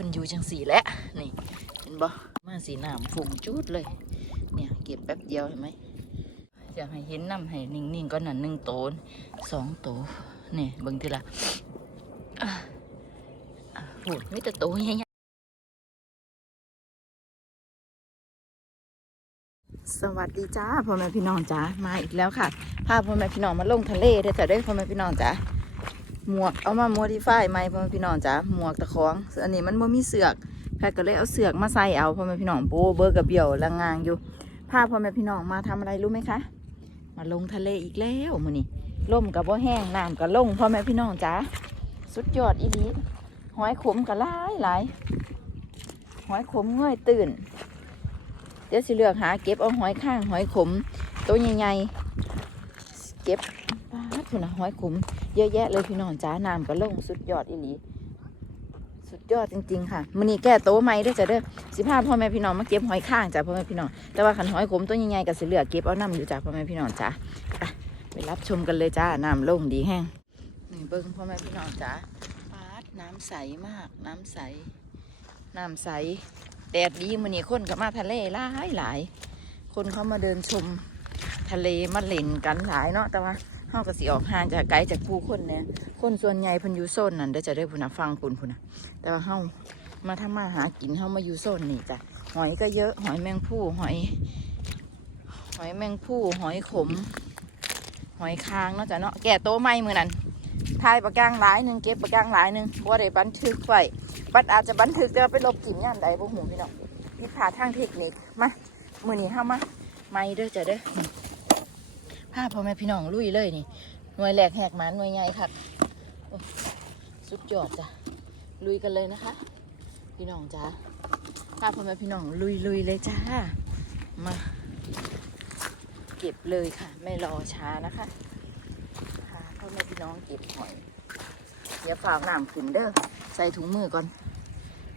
พิ่นอยู่จังสีแหละนี่เห็นบ่มาสีน้ำฝุ่งจุดเลย เนี่ยเก็บแป๊บเดียวเห็นไหมอยากให้เห็นน้ำให้นิ่งๆก็นั่นหนึ่งโตนสองโตเนี่ยเบิ่งทีละอะอะโหไม่แต่โตใหญ่สวัสดีจ้าพ่อแม่พี่น้องจ้ามาอีกแล้วค่ะพาพ่อแม่พี่น้องมาลงทะเลได้อแต่ได้พ่อแม่พี่น้องจ้า หมวกเอามาโมดิฟายไหมพ่อแม่พี่น้องจ้ะหมวกตะคองอันนี้มันบ่มีเสือกแพทก็เลยเอาเสือกมาใส่เอาพ่อแม่พี่น้องโบเบอร์กับเบี่ยวละงางอยู่พาพ่อแม่พี่น้องมาทำอะไรรู้ไหมคะมาลงทะเลอีกแล้วมื้อนี้ล่มกับบ่แห้งน้ำกับลงพ่อแม่พี่น้องจ้ะสุดยอดอีหลีหอยขมกับหลายหลายหอยขมเงยตื่น เดี๋ยวสิเลือกหาเก็บเอาหอยข้างหอยขม ตัวใหญ่ๆเก็บ ปาดพุ่นะหอยขมเยอะแยะเลยพี่น้องจ้าน้ำก็ลงสุดยอดอีหลีสุดยอดจริงๆค่ะมื้อนี้แก้โต๊ะใหม่เด้จ้ะเด้อสิพาพ่อแม่พี่น้องมาเก็บหอยข้างจ้ะพ่อแม่พี่น้องแต่ว่าขันหอยขมตัวใหญ่ๆก็สิเหลือเก็บเอาน้ำอยู่จ้ะพ่อแม่พี่น้องจ้าไปรับชมกันเลยจ้าน้ำลงดีแห้งนี่เบิ้งพ่อแม่พี่น้องจ้าปาดน้ำใสมาก น้ำใส น้ำใสแดดดีมื้อนี้คนก็มาทะเลหลายหลายคนเขามาเดินชมทะเลมาเล่นกันหลายเนาะแต่ว่า เฮาก็สิออกห่างจากไกลจากผู้คนเนี่ยคนส่วนใหญ่เพิ่นอยู่โซนนั้นเด้อจะได้พุ่นน่ะฟังคุณพุ่นน่ะ แต่ว่าเฮามาทำมาหากินเฮามาอยู่โซนนี่จ้ะหอยก็เยอะ หอยแมงผู้หอย หอยแมงผู้หอยขม หอยคางเนาะจ้ะเนาะแก่โตวใหม่มือนั้นทายปากกางหลายหนึ่งเก็บปากกางหลายหนึ่งบ่าได้บันทึกไว้บัดอาจจะบันทึกแต่ไปลบกินย่ามใดบ่ฮู้พี่น้องผิดพลาทางเทคนิคมามือนี้เฮามาใหม่เด้อจ้ะเด้อ พาพ่อแม่พี่น้องลุยเลยนี่หน่วยแหลกแหกหมันหน่วยใหญ่ครับสุดยอดจ้ะลุยกันเลยนะคะ พี่น้องจ้าพาพ่อแม่พี่น้องลุยลุยเลยจ้ามาเก็บเลยค่ะ ไม่รอช้านะคะพาพ่อแม่พี่น้องเก็บหอยเดี๋ยวฝากน้ำขึ้นเด้อใส่ถุงมือก่อน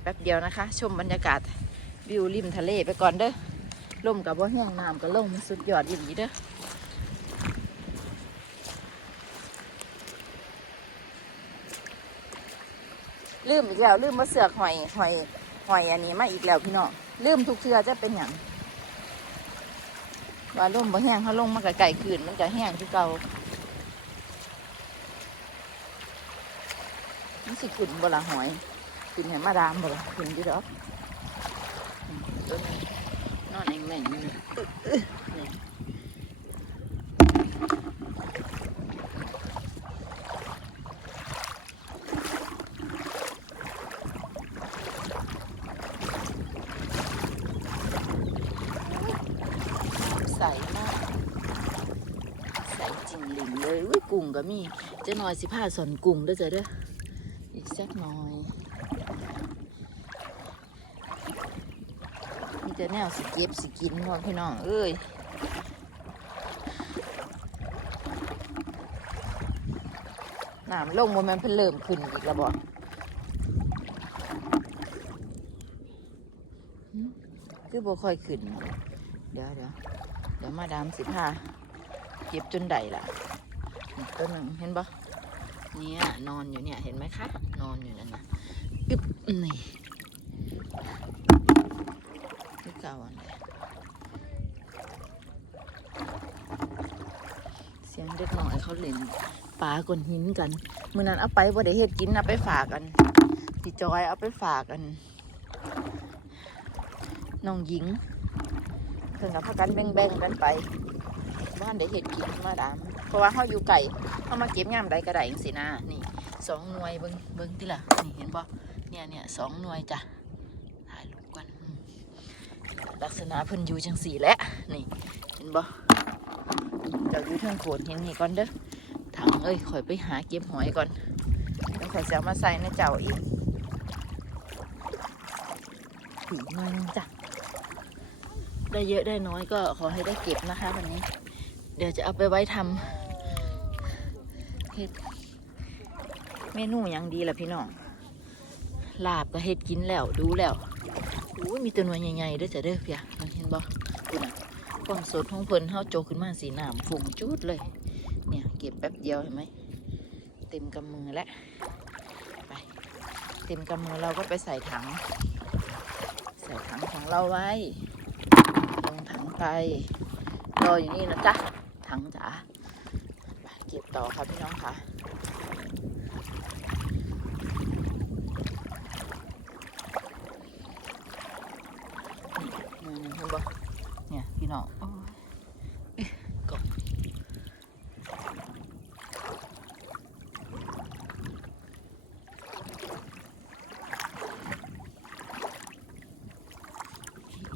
แป๊บเดียวนะคะ ชมบรรยากาศวิวริมทะเลไปก่อนเด้อลมกับว่าแห้งน้ำก็ลงมันสุดยอดอย่างนี้เด้อ ลืมอีกแล้วลืมมาเสือกหอยหอยหอยอันนี้มาอีกแล้วพี่น้องลืมทุกเทือจะเป็นอย่างว่าลมบ่แห้งเขาลงมาไก่คืนมันจะแห้งที่เก่ามันสิขึ้นบ่ละหอยขึ้นให้มาดามบ่ละขึ้นอยี่ดอกอืมตัวนี้นอนเองแม่งนี่อึ๊ะอึ๊ะนี่ใสมากใสจริงหลิงเลยอุ้ยกุ้งก็ มีเจะน่อยสิผ้าสอนกุ้งด้วยจ้ะเด้ออีกสักหน่อยมีแต่แนวสิเก็บสิกินพ่อพี่น้องเอ้ยน้ำลงบ่แมันเพิ่นเริ่มขึ้นอีกแล้วบ่หึคือบ่ค่อยขึ้น เดี๋ยวเดี๋ยวเดี๋ยวมาดามสิผ้าเก็บจนได้ละ ตัวหนึ่งเห็นปะเนี่ยนอนอยู่เนี่ยเห็นไหมคะ นอนอยู่นั่นนะอึ๊บนี่นี่เก่าอันเสียงเด็กน้อยเขาเล่นปลาก้นหินกันมื่อนั้นเอาไปบ่ได้เฮ็ดกินเอาไปฝากกันพี่จอยเอาไปฝากกันน้องหญิงเพิ่นกับพากันแบ่งๆกันไปบ้านได้เห็ดกินมาดาม เพราะว่าเขาอยู่ไก่เขามาเก็บยามใดก็ไดจังสินะนี่สองหน่วยเบิ้งเบิ้งติล่ะนี่เห็นบ่เนี่ยเนี่ยสองหน่วยจ้ะถ่ายรูปกันลักษณะเพิ่นอยู่จังสี่แหละนี่เห็นบ่เดี๋ยวดูทิงโขดเห็นนี่ก่อนเด้อถังเอ้ยข่อยไปหาเก็บหอยก่อนแล้วข่อยจะมาใส่ในเจ้าเองผีหน่อยหนึงจ้ะได้เยอะได้น้อยก็ขอให้ได้เก็บนะคะวันนี้ เดี๋ยวจะเอาไปไว้ทำเห็ด เมนูย่างดีละพี่น้อง ลาบก็เห็ดกินแล้วดูแล้วอู้มีตัวหน่วยใหญ่ๆด้วยจ้ะเด้อพียมันเห็นบ่ดูนะความสดของเพิ่นเฮาโจขึ้นมาสีน้ำฝุ่งจุดเลย เนี่ยเก็บแป๊บเดียวเห็นไหมเต็มกำมือแล้วไปเต็มกำมือเราก็ไปใส่ถัง ใส่ถังของเราไว้ลงถังไปรออยู่นี่นะจ๊ะถังจ๋าไปเก็บต่อค่ะพี่น้องค่ะ นี่นี่เห็นบ่เนี่ยพี่น้องโอ้ยเอ๊ะกบอีก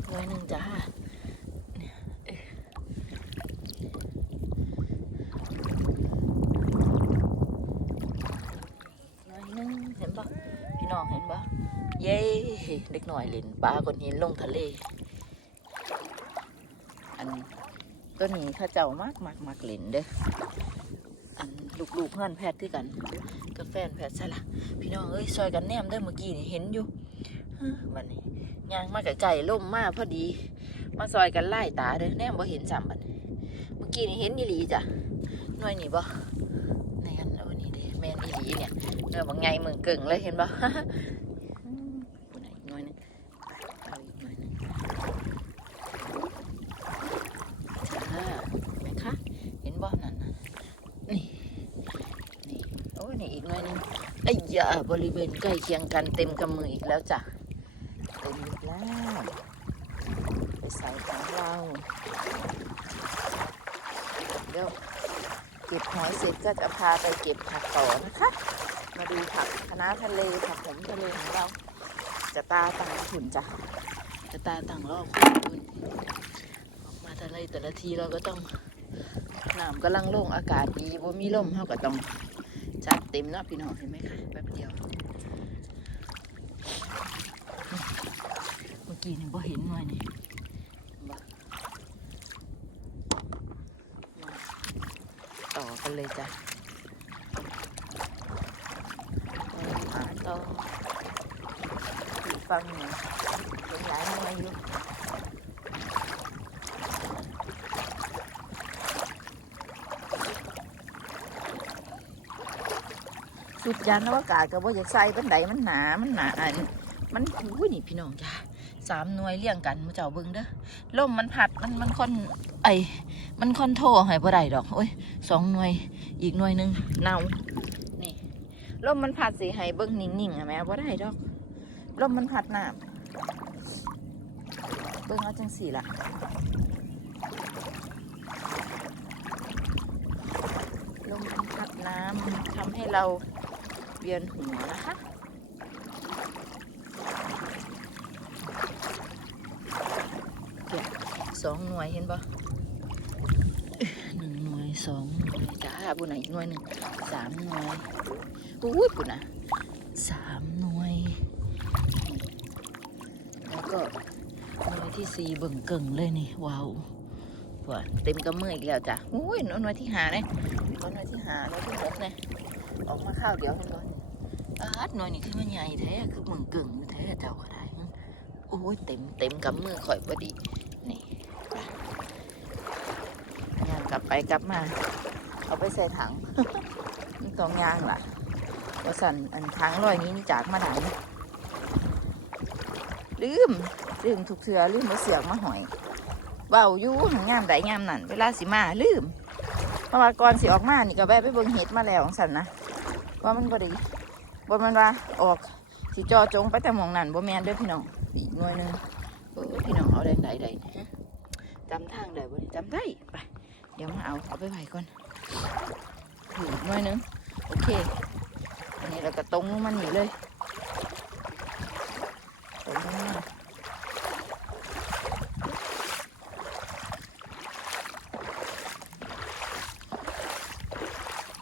หน่วยหนึ่งจ้าเนี่ยเอ๊ะหน่วยหนึ่งเห็นบ่พี่ น้องเห็นบ่เย้เด็กหน่อยเล่นปลาก้อนหินลงทะเล อันตัวนี้ข้าเจ้ามากมากมากเล่นเด้ออันลูกๆเพื่อนแพทย์คือกันกับแฟนแพทย์ใช่ละพี่น้องเอ้ยซอยกันแนมเด้อเมื่อกี้นี่เห็นอยู่วันนี้ยางมาไก่ล่มมาพอดี มาซอยกันไล่ตาเด้อแนมบ่เห็นซ้ำบัดนี้เมื่อกี้นี่เห็นอีหลีจ้ะหน่วยนี่บ่ในอันเออนี่เด้แมนอีหลีเนี่ย เนื้อบางไงมึงเก่งเลยเห็นบ่อืมผู้ไหนอีกหน่วยนึงไปเอาอีกหน่วยนึงจ้าเห็นไหมคะ เห็นบ่นั่นน่ะนี่ นี่ โอ้ยนี่อีกหน่อยนึงไอ้ยาบริเวณใกล้เคียงกันเต็มกำมืออีกแล้วจ้ะ เต็มอีกแล้ว ไปใส่ของเราเดี๋ยวเก็บหอยเสร็จก็จะพาไปเก็บผักต่อนะคะ มาดูผักคณะทะเลผักผมทะเลของเรา จะตาต่างขุนจ้ะจะตาต่างรอบขุนออกมาทะเลแต่ละทีเราก็ต้องน้ำกำลังโล่งอากาศดีบ่มีลมเราก็ต้องจัดเต็มเนาะพี่น้องเห็นไหมคะแป๊บเดียวเมื่อกี้นี่บเห็นหน่อยนี่บ่มาต่อกันเลยจ้ะไปหาต่ออีกฟังหนึ่งเป็นหลายหน่วยอยู่ สุดยานอวกาศก็บ่อยากใส่เป็นไดมันหนา มันหนาอันมันอุ้ยนี่พี่น้องจ้าสามหน่วยเรียงกันมาเจ้าเบิ่งเด้อลมมันพัดมันมันคอนไอมันคอนโทรให้บ่ได้ดอกโอ้ยสองหน่วยอีกหน่วยหนึ่งเน่านี่ลมมันพัดสิให้เบิ่งนิ่งๆอะแม่บ่ได้ดอกลมมันพัดหน้ำเบิ่งเอาจังสี่ละลมมันพัดน้ำทำให้เรา เวียนหัวนะคะเก็บสองหน่วยเห็นปะหนึ่งหน่วยสองหน่วยจ้าบุญไหนอีกหน่วยหนึ่งสามหน่วยอุ้ยบุญนะสามหน่วย แล้วก็หน่วยที่สี่เบิ่งเก่งเลยนี่ว้าวว่าเต็มกำมืออีกแล้วจ้ะอุ้ยหน่วยที่หาเนี่ยก้อนหน่วยที่หาหน่วยที่หกเนี่ยออกมาข้าวเดียวเห็น บ่อาดหน่วยนี่คือมันใหญ่แท้คือมึงกึ่งยู่แท้เจ้าก็ได้โอ้ยเต็มเต็มกำมือข่อยพอดีนี่ไปย่างกลับไปกลับมา เอาไปใส่ถังมันตองยางล่ะว่าสั่นอันถังลอยนี้จากมาไหนลืมลืมถูกเสือลืมมาเสียกมาหอยเบาอยู่หังงามใดงามนั่นเวลาสิมาลืมเพราะว่าก่อนสิออกมานี่ก็แวะไปเบิ่งเห็ดมาแล้วของสันนะว่ามันบ่ดี บ่แมันว่าออกสิจอจงไปแต่หมองนั่นบ่แม่นเด้อพี่น้องอีกหน่วยหนึงเออพี่น้องเอาแดงใดใดฮะจำทางได้บ่จำได้ไปเดี๋ยวมาเอาเอาไปไว้ก่อนอีกหน่วยหนึงโอเคอันนี้เราก็ตรงลงมานี่เลยตรงลงมา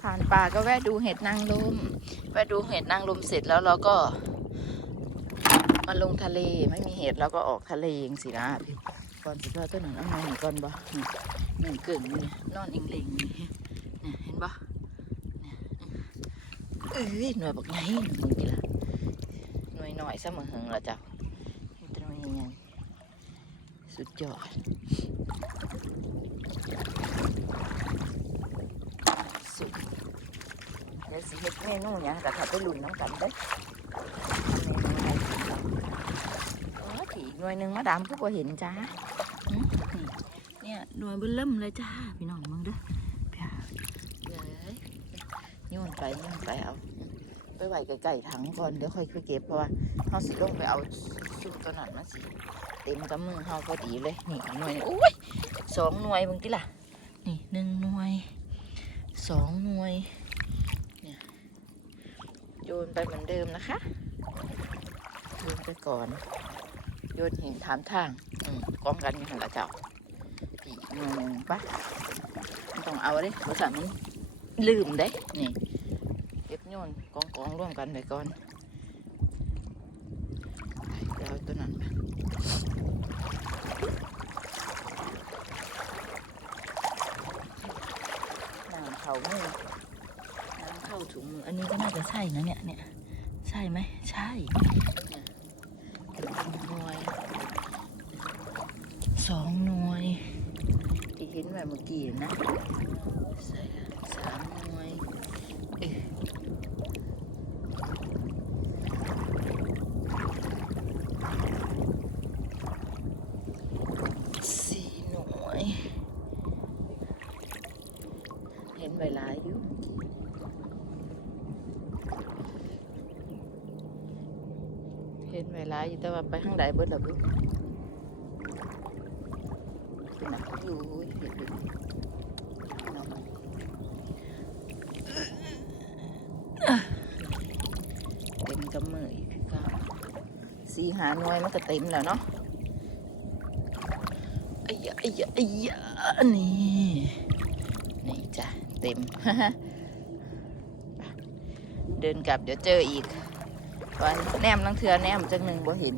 ผ่านป่าก็แวะดูเห็ดนางลม แวะดูเห็ดนางลมเสร็จแล้วเราก็มาลงทะเลไม่มีเห็ดเราก็ออกทะเลเองสินะพี่ก่อนสิพ่อต้นหนึ่งเอามาหนึ่งก่อนบ่หนึ่งเก่งนี่นอนเองเลงนี่เนี่ยเห็นบ่เนี่ยเอ้ยหน่วยบอกไงมึงกี่ละหน่วยหน่อยเสมอหึงละจ้ะตัวนี้ยังสุดยอดสุ ดเดี๋ยวสิเฮ็ดเมนูเนี่ยแต่ถ้าไปลุ่นน้ำกันเด้อหน่วยหนึ่งมาดามก็พอเห็นจ้าหึนี่เนี่ยหน่วยเบิ่มเริ่มเลยจ้าพี่น้องมึงเด้อพี่อาเดี๋ยวเอ้ยโยนไปโยนไปเอาไปไหวไก่ๆถังก่อนเดี๋ยวค่อยไปเก็บเพราะว่าเขาสิลงไปเอาซุ่มตัวนั้นมาสิเต็มกับมือเขาพอดีเลยนี่หน่วยนี่โอ้ยสองหน่วยมึงติล่ะนี่หนึ่งหน่วยสองหน่วยเนี่ยโยนไปเหมือนเดิมนะคะโยนไปก่อน โยนเห็นถามทางอืมกองกันอยู่หันละเจ้าปีงงปะมันต้องเอาเลยภาษามันลืมเด้นี่เก็บโยนกองกองร่วมกันไปก่อนเดี๋ยวเอาตัวนั้นไปำเข่ามือน้ำเข้าถุงมือ อันนี้ก็น่าจะ ใช่นะเนี่ยเนี่ยใช่ไหมใช่หน่วยสองหน่วยที่เห็นแบบเมื่อกี้นะใส่สามหน่วยเอ๊ะสี่หน่วย เห็นใบลายอยู่เห็นเวลาอยู่แต่ว่าไปข้างใดเบิดและบุเป็นนักอยู่เห็นดูน้องเต็มกำมืออีกคือเก็สี่หาหน่วยมันก็เต็มแล้วเนาะไอ้ยะไอ้ยะไอ้ยะนี่นี่จ้ะเต็ม เดินกลับเดี๋ยวเจออีก วันแนมลังเทือแนมจังหนึ่งบ่เห็น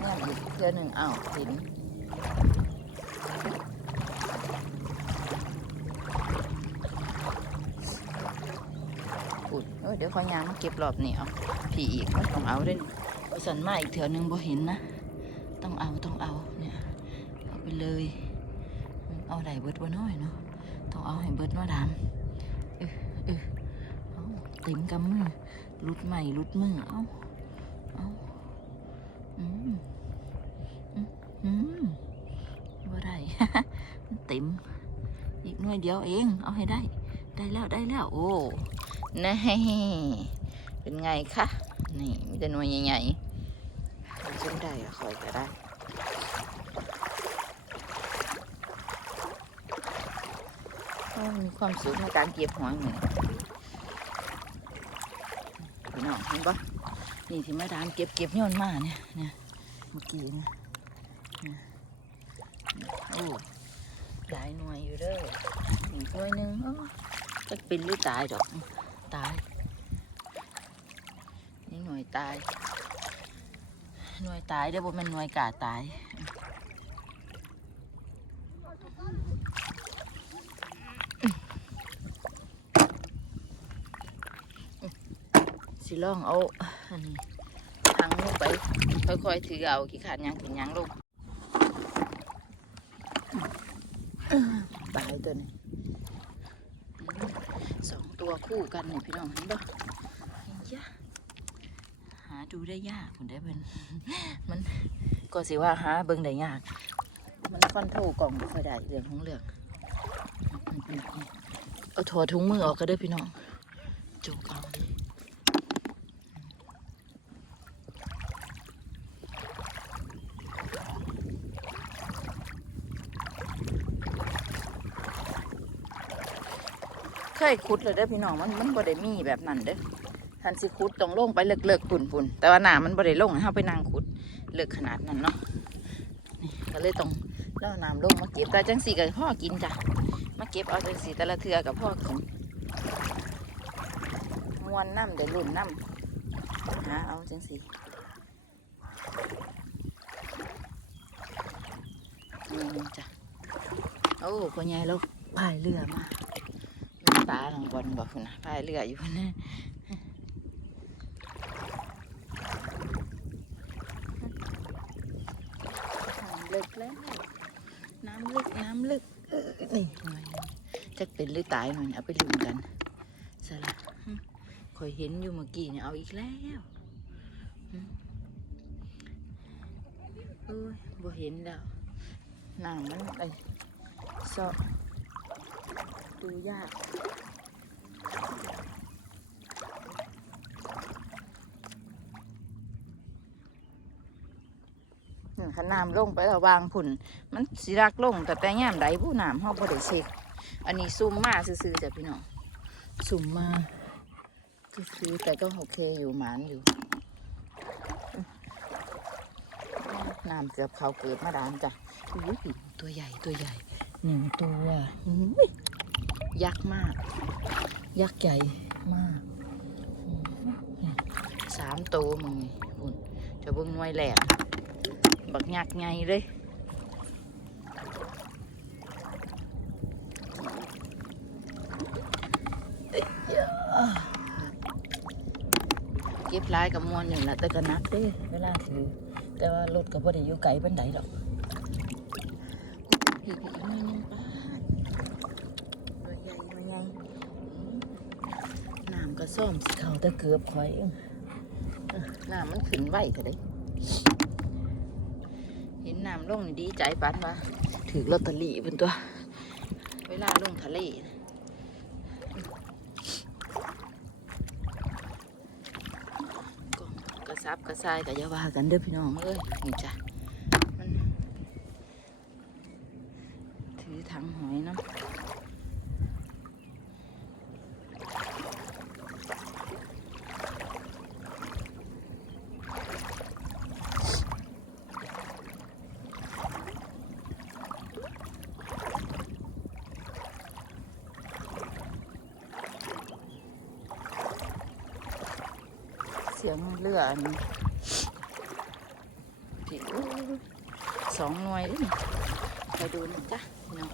แนมอีกเทือหนึ่งอ้าวเห็นอุดเดี๋ยวขอยางมาเก็บรอบนี้เอาผีอีกต้องเอาด้นเอาสันมาอีกเทือหนึ่งบ่เห็นนะ ต้องเอาต้องเอาเนี่ย เอาไปเลย เอาได้เบิดบ่น้อยเนาะ ต้องเอาให้เบิดมาดามเออเออเอาเต็มกำมือรุดใหม่รุดมือ เอาเอา บ่ได้เต็ม อีกหน่วยเดียวเอง เอาให้ได้ ได้แล้วได้แล้ว โอ้นี่เป็นไงคะ นี่มีแต่หน่วยใหญ่ๆเอาฉันได้คอยก็ได้มีความสุขในการเก็บหอยเหมือนพี่น้องเห็นปะ นี่ที่มาดามเก็บเก็บโยนมาเนี่ยเนี่ยเมื่อกี้นะโอ้หลายหน่วยอยู่เด้ออีกหน่วยหนึ่งจะเป็นหรือตายดอกตาย นี่หน่วยตาย หน่วยตายเด้อบ่แม่นหน่วยกาตายสิลองเอา อันนี้ทางลงไป ค่อยๆถือเอาขี้ขาดหยังถึงยังลงตายตัวนี้สองตัวคู่กันนี่พี่น้องเห็นปะเห็นยะหาดูได้ยากคุณได้เพิ่นมันก็สิว่าหาเบิ่งได้ยาก มันคอนโทรลกล่องบ่ค่อยได้เรื่องของเรื่องเอาถอดถุงมือออกก็ได้อพี่น้องจุกเอา ยขุดเลยเด้อพี่น้องมันมันบ่ได้มีแบบนั้นเด้อทันสิขุดต้องลงไปเลิกๆปุ่นปุ่นแต่ว่าหนามันบ่ได้ลงให้เฮาไปนั่งขุดเลิกขนาดนั้นเนาะนี่ก็เลยต้องเล่าน้ำลงมาเก็บแต่จังสีกับพ่อกินจ้ะมาเก็บเอาจังสีแต่ละเทือกับพ่อกินมวนน้ำเดี๋ยวลุ่นน้ำหาเอาจังสีนี่จ้ะโอ้พ่อใหญ่เราพายเรือมา ปลาหลังบอลบอกคุณนะพายเรืออยู่พุ่นนะน้ำลึกแล้วน้ำลึกน้ำลึกเออนี่หน่อยจะเป็นหรือตายหน่อยเอาไปลุ้นกันสละหึคอยเห็นอยู่เมื่อกี้เนี่ยเอาอีกแล้วหึเอ้ยบ่เห็นแล้วน้ำมันไอ้ซอก ดูยาก ขันน้ำลงไประวางผุนมันสิรักลงแต่แปลงย่ามใดผู้น้ำเฮาบ่ได้เช็คอันนี้ซุ่มมาซื้อๆจ้ะพี่น้องซุ่มมาซื้อแต่ก็โอเคอยู่หมานอยู่น้ำเกือบเขาเกิดมาดานจ้ะอุ้ยตัวใหญ่ตัวใหญ่หนึ่งตัวอุ้ ยักษ์มาก ยักษ์ใหญ่มากสามตัวมึงนี่คุณจะเบิ่งน่วยแหลกบักยักษ์ไงเลยเก็บลายกับมวลหนึ่งละแต่ก็นักเด้เวลาถือแต่ว่ารถก็บ่ได้อยู่ไกลปานใดหรอกพี่พี่น้อยหนึงป้าตัวใหญ่ตัวใหญ่น้ำก็ ซ่อมสิเขาแต่เกือบข่อยน้ำมันขึ้นไหวเถอะเด้เห็นน้ำลงดีใจปานว่าถือลอตเตอรี่เป็นตัว เวลาลงทะเลก็กระซับกระซายกับยาวากันเด้อพี่น้องเอ้ยนี่จ้ะมันถือถังหอยเนาะเสียงเรืออันนี้ที่อู้สองหน่วยเด้อนี่ไปดูนะจ๊ะพี่น้อง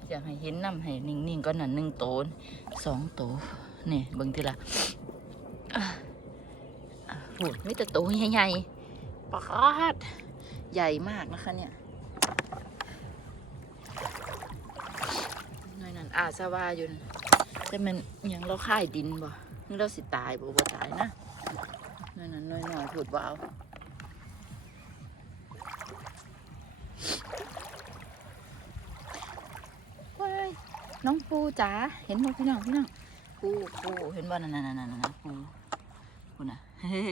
เอยากให้เห็นน้ำให้นิ่งๆก็นั่นหนึ่งโตนสองโตนี่เบิ่งทีละอะอะโอ้ยไม่แต่โตใหญ่ๆปาดใหญ่มากนะคะเนี่ยน่วยนั้นอาสวาอยู่นั่นแต่มันยังเราค่ายดินบ่นี่เราสิตายบ่บ่ตายนะน่วยนั้นน่วยหน่อยพูดว่าเอาว้าย น้องปูจ๋าเห็นบ่พี่น้องพี่น้องปูปูเห็นบ่นั่นนั่นนั่นนั่นปูปูน่ะเฮ้ย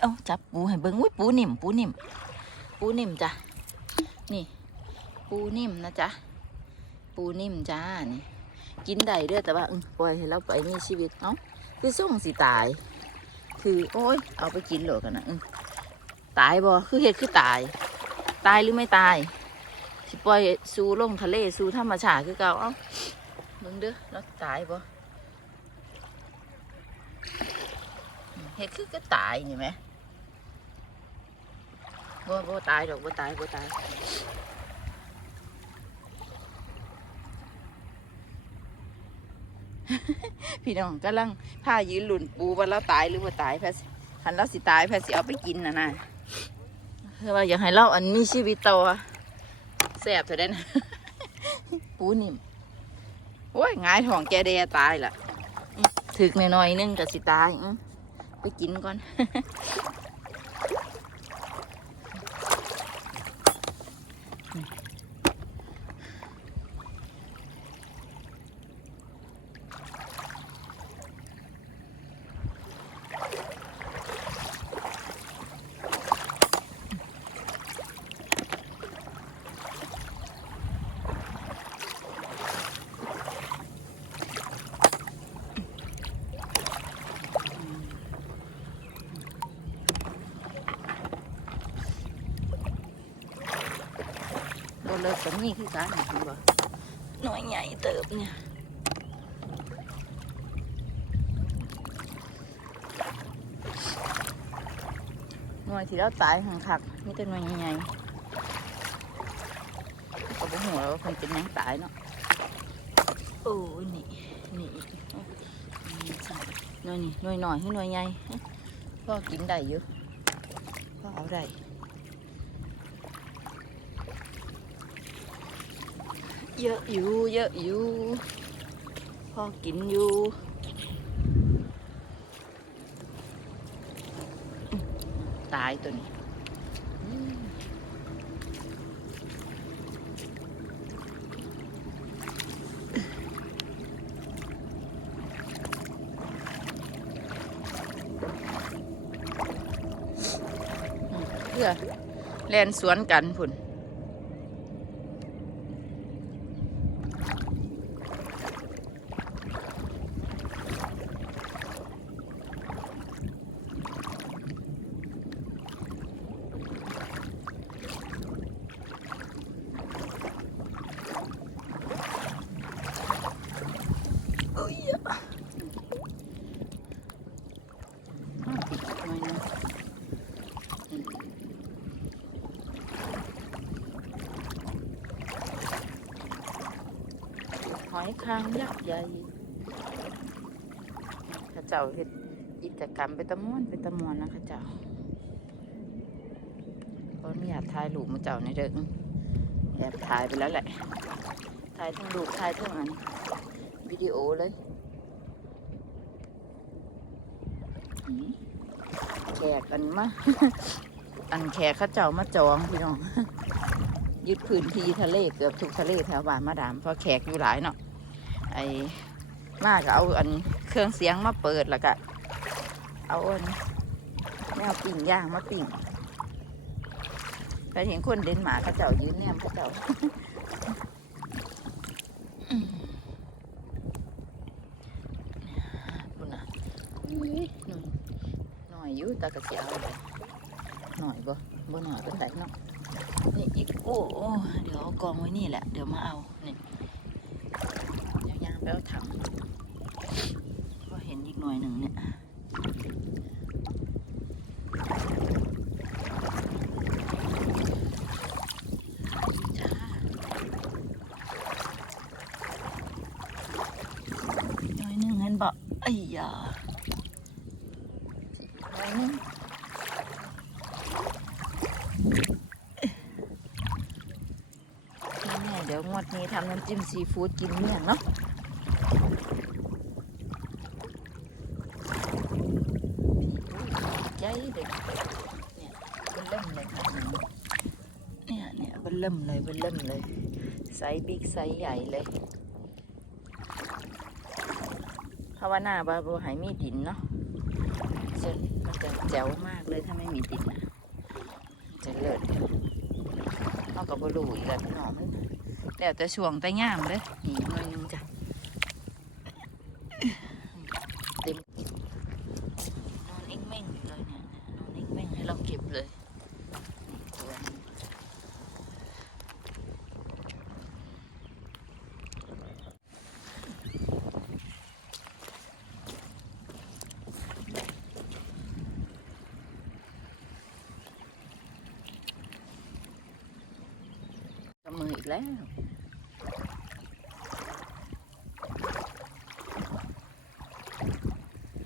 เอ้าจับปูให้เบิ่งอุ้ยปูนิ่มปูนิ่มปูนิ่มจ้ะนี่ ปูนิ่มนะจ๊ะปูนิ่มจ้านี่กินได้ด้อแต่ว่าอืมปล่อยให้เราไปมีชีวิตเนาะคือส่งสิตาย คือโอ้ยเอาไปกินโหลกันนะตายบ่คือเหตุคือตาย ตายหรือไม่ตาย สิปล่อยสู่ลงทะเลสู่ธรรมชาติคือเก่าเอ้าเบิ่งเด้อแล้วตายบ่อืมเหตุคือก็ตายนี่ไหมบ่บ่ตายดอกบ่ตายบ่ตายพี่น้องกำลังพายืนหลุนปูว่าเราตายหรือว่าตายแพทคันเราสิตายแพสิเอาไปกินนะนะคือว่าอยากให้เราอันมีชีวิตต่อ แสบเธอได้นะ ปูนิ่ม โอ้ยงายท้องแกเดตายละอื้อถึกหน่อยๆนึงกับสิตาย ไปกินก่อน โด นเลิกกับนี่คือการเห็นบ่หน่อยใหญ่เติบเนี่ยหน่วยที่เราตายหังคักมีแต่หน่วยใหญ่ๆก็บ่หัวาว่าเพิ่นเป็นหยังตายเนาะโอ้ยนี่นี่อีกโอ้นี่จ้ะหน่วยนี่หน่วยหน่อยให้หน่วยใหญ่พ่อกินได้อยู่พ่อเอาได้ เยอะอยู่ เยอะอยู่ พอกินอยู่ตายตัวนี้เพื่อแลนสวนกันพุ่น หอยคางยักษ์ใหญ่ข้าเจ้าเฮ็ดกิจกรรมไปตะมวนไปตะมวนนะข้าเจ้าก็ไม่อยากถ่ายรูปมาเจ้าในเด้อแอบถ่ายไปแล้วแหละ ถ่ายทั้งรูปถ่ายทั้งอันวิดีโอเลยแขกอันมา อันแขกข้าเจ้ามาจองพี่น้องยึดพื้นที่ทะเลเกือบทุกทะเลแถวบ้านมาดามเพราะแขกอยู่หลายเนาะ ไอ้มากเอาอันเครื่องเสียงมาเปิดแล้วก็เอาอันแมวปิ่งย่างมาปิ่งไปเห็นคนเดนมาร์กเขาเจ้ายืนแนมเขาเจ้าอืมบุญนะอุ้ยหน่อยหน่อยอยู่ตากระเจียวเลยหน่อยบ่บ่หน่อยเป็นไรเนาะนี่อีกโอ้โอ้เดี๋ยวเอากองไว้นี่แหละ เดี๋ยวมาเอานี่ เดี๋ยวยางไปเอาถังก็เห็นอีกหน่อยหนึ่งเนี่ยจ้าหน่อยหนึ่งเห็นบ่ไอ้ยาหน่อยหนึ่งนี่แม่เดี๋ยวงวดนี้ทำน้ำจิ้มซีฟู้ดกินเมี่ยงเนาะใจเด็กเนี่ยเบิ่มเลยค่ะเนี่ย เนี่ยเบิ่มเลยเบิ่มเลยไซส์บิ๊กไซส์ใหญ่เลยภาวนาบาบูหายมีดินเนาะจะมันจะแจ๋วมากเลยถ้าไม่มีดินอะจะเลิศเขากับบลูอีกแล้วพี่น้องมันแล้วแต่ช่วงแต่ย่ามเลยนี่หน่อยหนึงจ้ะเต็มนอนเอ็งเม่งอยู่เลยเนี่ยนอนเอ็งเม่งให้เราเก็บเลยนี่ตัวนี้กับมืออีกแล้ว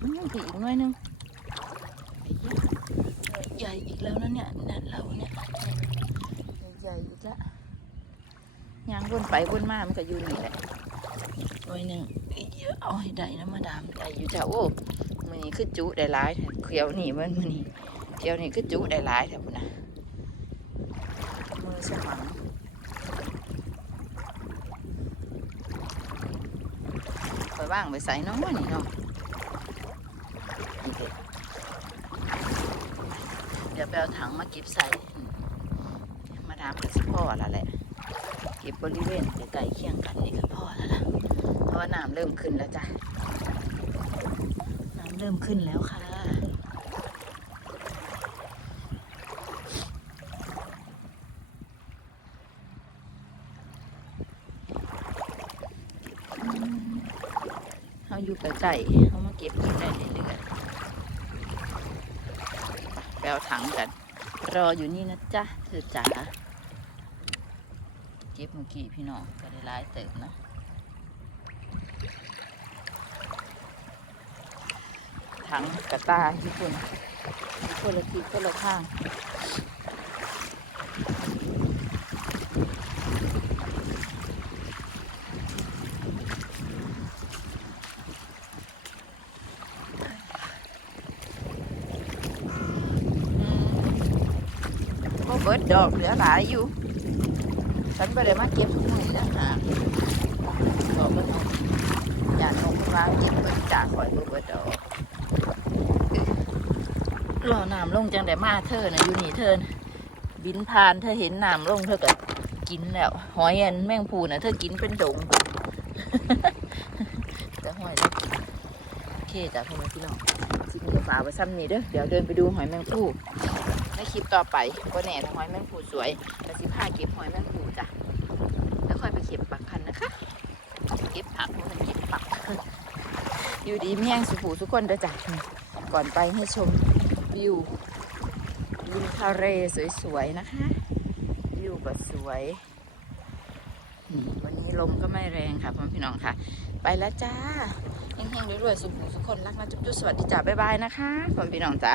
อืมอีก หน่อยหนึงไอ้เหี้ยใหญ่อีกแล้วนะเนี่ยนั่นเราเนี่ยใหญ่อีกแล้วยางวนไปวนมามันก็อยู่นี่แหละหน่อยหนึ่งไอ้เหี้ยเอาให้ได้นะมาดามได้อยู่จ้าโอ้มันนี่คือจุได้หลายแท้เขียวนี่มันมันนี่เขียวนี่คือจุได้หลายแท้พุ่นนะมือสมังคอยว่างไปใส่น้องวะนี่เนาะ เดี๋ยวไปเอาถังมาเก็บใส่ มาดามกับสพ่อแล้วแหละ เก็บบริเวณใกล้เคียงกันนี่ก็พอแล้วล่ะ เพราะว่าน้ำเริ่มขึ้นแล้วจ้ะ น้ำเริ่มขึ้นแล้วค่ะเขาอยู่ใกล้ๆเขามาเก็บกินได้เรื่อยๆ ไปเอาถังกัน รออยู่นี่นะจ๊ะเธอจ๋าเก็บเมื่อกี้พี่น้องก็ได้ร้ายเติมนะถังกระตายทุกคนคนละทีคนละข้างอืมก็เบิ ดอกเหลือหลายอยู่ ฉันไปเลยมาเก็บทุกมือนะฮะบอกว่าน้องอยากนกมาเก็บเบิดจากข่อยบ่เบิดดอกรอน้ำลงจังได้มาเธอนะอยู่นี่เธอนบินผ่านเธอเห็นน้ำลงเธอก็กินแล้ว หอยอันแมงผูนะเธอกินเป็นดงแต่หอยแล้วกินโอเคจ้ะพ่อแม่พี่น้องสิมีฝาไว้ซ้ำนี้เด้อเดี๋ยวเดินไปดูหอยแมงผู ในคลิปต่อไปว่าแน่ถ้าหอยแมงผูสวยแต่สิพาเก็บหอยแมงผูจ้ะแล้วค่อยไปเก็บปักคันนะคะ เก็บผักมันเก็บปัก อยู่ดีมีแห้งสุขูทุกคนเด้อจ้ะก่อนไปให้ชมวิวริมทะเลสวยๆนะคะวิวก็สวยวันนี้ลมก็ไม่แรงค่ะพ่อพี่น้องค่ะ ไปแล้วจ้าแห้งๆรวยๆสุขูทุกคนรักนะจุ๊บๆสวัสดีจ้าบ๊ายบายนะคะพ่อพี่น้องจ้า